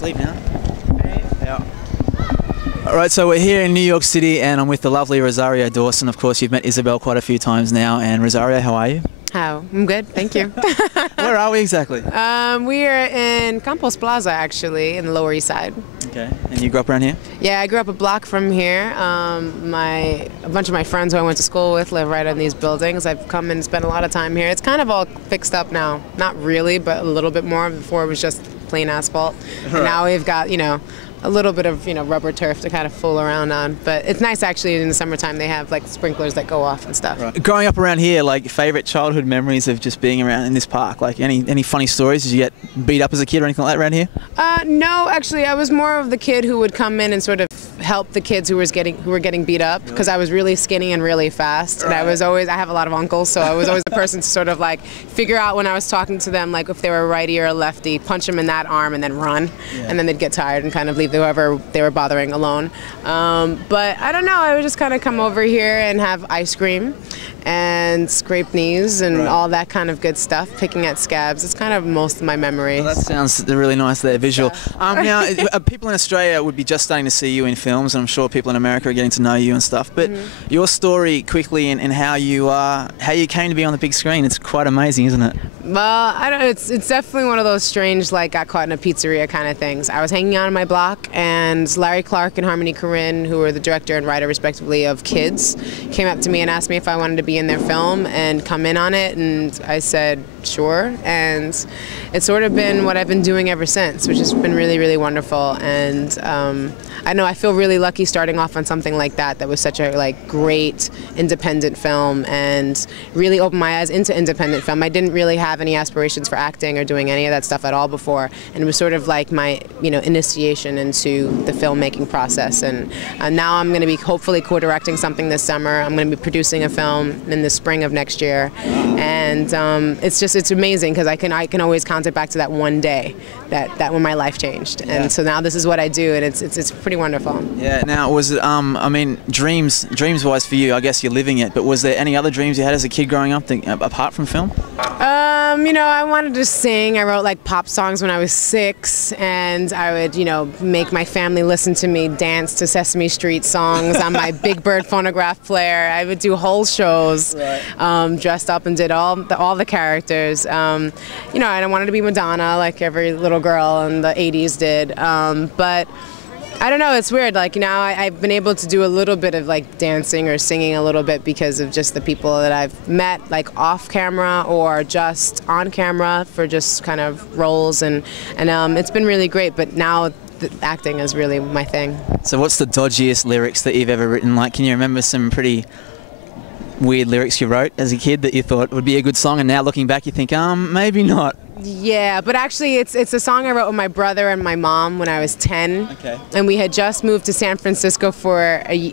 sleep now. Yeah. All right, so we're here in New York City and I'm with the lovely Rosario Dawson. Of course, you've met Isabel quite a few times now. And Rosario, how are you? How? I'm good, thank you. Where are we exactly? We are in Campos Plaza, actually, in the Lower East Side. Okay, and you grew up around here? Yeah, I grew up a block from here. A bunch of my friends who I went to school with live right in these buildings. I've come and spent a lot of time here. It's kind of all fixed up now. Not really, but a little bit more. Before it was just plain asphalt. Right. And now we've got, a little bit of, rubber turf to kind of fool around on. But it's nice, actually, in the summertime they have like sprinklers that go off and stuff. Right. Growing up around here, like favorite childhood memories of just being around in this park? Like any funny stories? Did you get beat up as a kid or anything like that around here? No, actually, I was more of the kid who would come in and sort of help the kids who were getting beat up, because I was really skinny and really fast. Right. And I have a lot of uncles, so I was always the person to sort of like figure out when I was talking to them, like if they were a righty or a lefty, punch them in that arm and then run. Yeah. And then they'd get tired and kind of leave whoever they were bothering alone. But I don't know, I would just kind of come over here and have ice cream and scrape knees and all that kind of good stuff, picking at scabs. It's kind of most of my memories. Well, that sounds really nice there, visual. Yeah. Now, people in Australia would be just starting to see you in films, and I'm sure people in America are getting to know you and stuff. But your story quickly and how you came to be on the big screen, it's quite amazing, isn't it? Well, I don't know, it's definitely one of those strange, like, got caught in a pizzeria kind of things. I was hanging out on my block, and Larry Clark and Harmony Korine, who were the director and writer, respectively, of Kids, came up to me and asked me if I wanted to be in their film and come in on it, and I said, sure. And it's sort of been what I've been doing ever since, which has been really, really wonderful. And I know I feel really lucky starting off on something like that was such a great independent film, and really opened my eyes into independent film. I didn't really have any aspirations for acting or doing any of that stuff at all before, and it was sort of like my initiation into the filmmaking process. And now I'm going to be hopefully co-directing something this summer. I'm going to be producing a film in the spring of next year, and it's amazing because I can always count it back to that one day that when my life changed. Yeah. And so now this is what I do, and it's pretty wonderful. Yeah. Now, was it I mean, dreams wise for you, I guess you're living it, but was there any other dreams you had as a kid growing up apart from film? I wanted to sing. I wrote like pop songs when I was 6, and I would make my family listen to me dance to Sesame Street songs on my Big Bird phonograph player. I would do whole shows, dressed up and did all the characters. And I wanted to be Madonna like every little girl in the 80s did, but I don't know, it's weird. Like now I've been able to do a little bit of like dancing or singing a little bit because of just the people that I've met, like off camera or just on camera for just kind of roles, and it's been really great. But now acting is really my thing. So what's the dodgiest lyrics that you've ever written? Like, can you remember some pretty weird lyrics you wrote as a kid that you thought would be a good song, and now looking back you think, maybe not? Yeah, but actually it's a song I wrote with my brother and my mom when I was 10. Okay. And we had just moved to San Francisco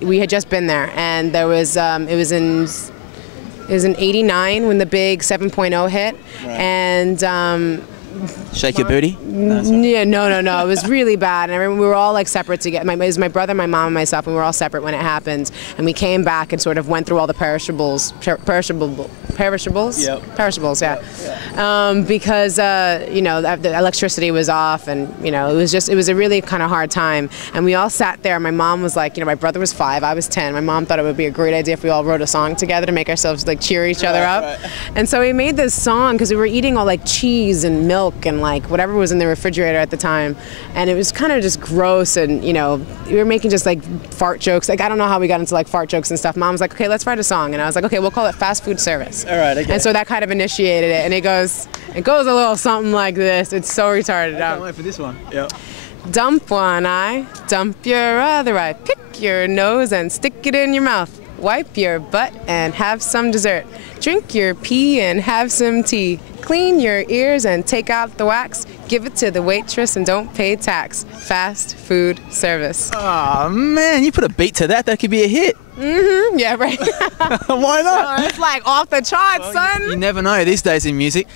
we had just been there, and there was it was in '89 when the big 7.0 hit. Right. And Shake Your Booty? No, it was really bad. And I remember we were all like separate together. It was my brother, my mom, and myself, and we were all separate when it happened. And we came back and sort of went through all the perishables. Yep. Perishables, yeah. Because the electricity was off, and it was a really kind of hard time. And we all sat there. My mom was like, my brother was 5, I was 10. My mom thought it would be a great idea if we all wrote a song together to make ourselves like cheer each other up. Right. And so we made this song because we were eating all like cheese and milk and like whatever was in the refrigerator at the time, and it was kind of just gross, and we were making just like fart jokes. Like I don't know how we got into like fart jokes and stuff. Mom was like, okay, let's write a song, and I was like, okay, we'll call it Fast Food Service. All right, okay. And so that kind of initiated it, and it goes a little something like this. It's so retarded. I can't wait for this one. Yep. Dump one eye, dump your other eye, pick your nose and stick it in your mouth. Wipe your butt and have some dessert. Drink your pee and have some tea. Clean your ears and take out the wax. Give it to the waitress and don't pay tax. Fast food service. Oh man, you put a beat to that. That could be a hit. Mm-hmm. Yeah, right. Why not? So it's like off the charts, son. You never know these days in music.